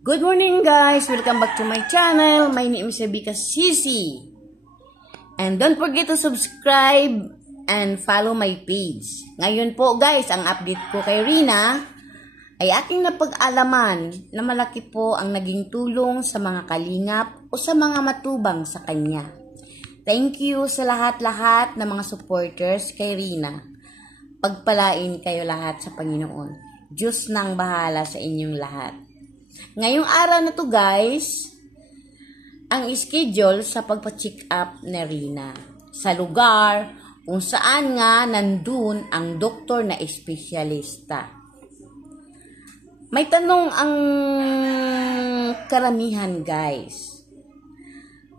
Good morning guys! Welcome back to my channel. My name is Abika Sisi. And don't forget to subscribe and follow my page. Ngayon po guys, ang update ko kay Rina ay aking napag-alaman na malaki po ang naging tulong sa mga kalingap o sa mga matubang sa kanya. Thank you sa lahat-lahat ng mga supporters kay Rina. Pagpalain kayo lahat sa Panginoon. Diyos nang bahala sa inyong lahat. Ngayong araw na to guys, ang schedule sa pagpa-check up ni Rina sa lugar kung saan nga nandun ang doktor na espesyalista. May tanong ang karamihan guys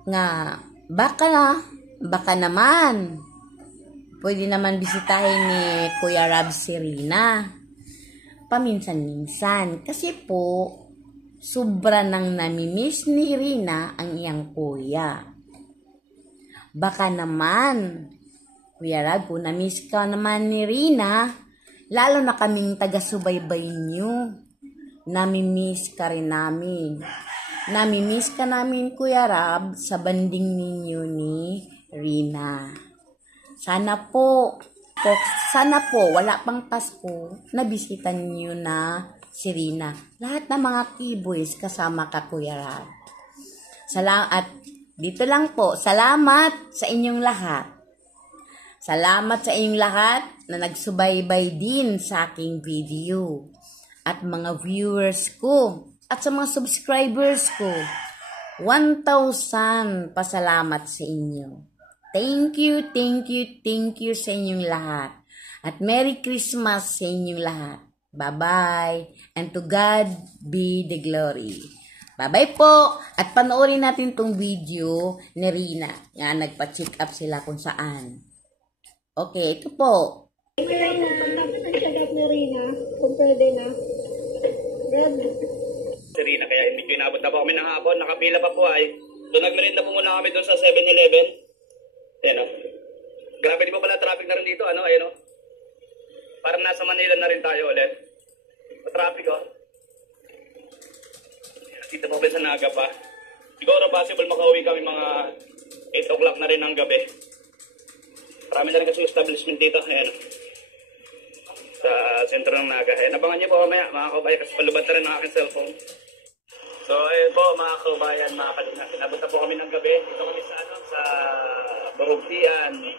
nga baka naman pwede naman bisitahin ni Kuya Rab si Rina paminsan-minsan kasi po sobra nang namimiss ni Rina ang iyang kuya. Baka naman, Kuya Rab, kung namiss ka naman ni Rina, lalo na kaming taga-subaybay niyo. Namimiss ka rin namin. Namimiss ka namin, Kuya Rab, sa banding ninyo ni Rina. Sana po, wala pang Pasko, nabisitan niyo na si Rina. Lahat ng mga keyboys kasama ka, Kuya Rab. At dito lang po, salamat sa inyong lahat. Salamat sa inyong lahat na nagsubaybay din sa aking video. At mga viewers ko. At sa mga subscribers ko. 1,000 pasalamat sa inyo. Thank you sa inyong lahat. At Merry Christmas sa inyong lahat. Bye-bye. And to God be the glory. Bye-bye po. At panoorin natin tong video ni Rina. Yan, nagpa-check up sila kung saan. Okay, ito po. Kaya mo, pagkatapos ang check up ni Rina, kung pwede na. Brad. Si Rina, kaya medyo inabot na po kami ng hapon. Nakapila pa po ay. Doon nagmerinda po muna kami doon sa 7-Eleven. Ayan o. Grabe di ba pala traffic na rin dito? Ano, ayan o. Parang nasa Manila na rin tayo ulit. Traffic oh. Dito pa sa Naga pa. Siguro possible makauwi kami mga 8 o'clock na rin ng gabi. Marami na rin kasi establishment dito. Ayan. Sa sentro ng Naga. Ayan, abangan niyo po mamaya mga kabayan kasi palubad na rin ang aking cellphone. So ayun po mga kabayan, mga kalingap. Nabot na po kami ng gabi. Dito kami sa sa Barugtian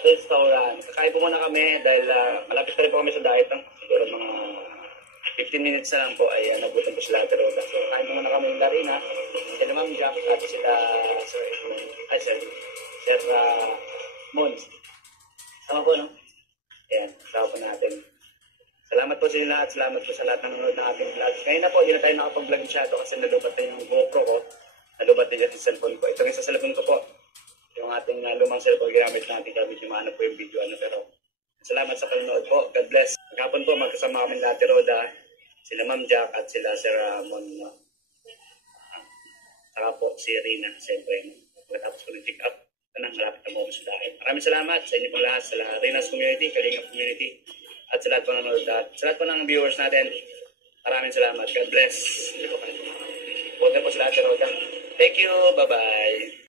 restaurant. Kakain po muna kami dahil malapit na rin po kami sa diet. Siguro mga 15 minutes na lang po ay nagutom po sila pero so kain po muna kami ng Rina, sila Ma'am Jack at sila Sir Edmond, Sir Mons. Sama po no? Ayan, sama po natin. Salamat po sa inyo lahat, salamat po sa lahat ng nanonood ng ating vlog. Ngayon na po, hindi na tayo nakapag-vlog masyado kasi nalubat na yung GoPro ko. Nalubat din yung cellphone ko. Ito rin sa cellphone ko po. Yung ating lumang cellphone ginamit natin kami yung ano po yung video pero salamat sa panonood po. God bless. Magkapon po magkasama kami Ate Roda, sila Ma'am Jack at sila Sir Ramon. Saka po si Rina, siyempre. Pagkatapos ko ng check up, malapit na mo sa dahil. Maraming salamat sa inyo pong lahat, sa Rina's community, Kalingap community, at sa lahat po nanonood at sa lahat po ng viewers natin. Maraming salamat. God bless. Huwag na po sila Ate Roda. Thank you. Bye-bye.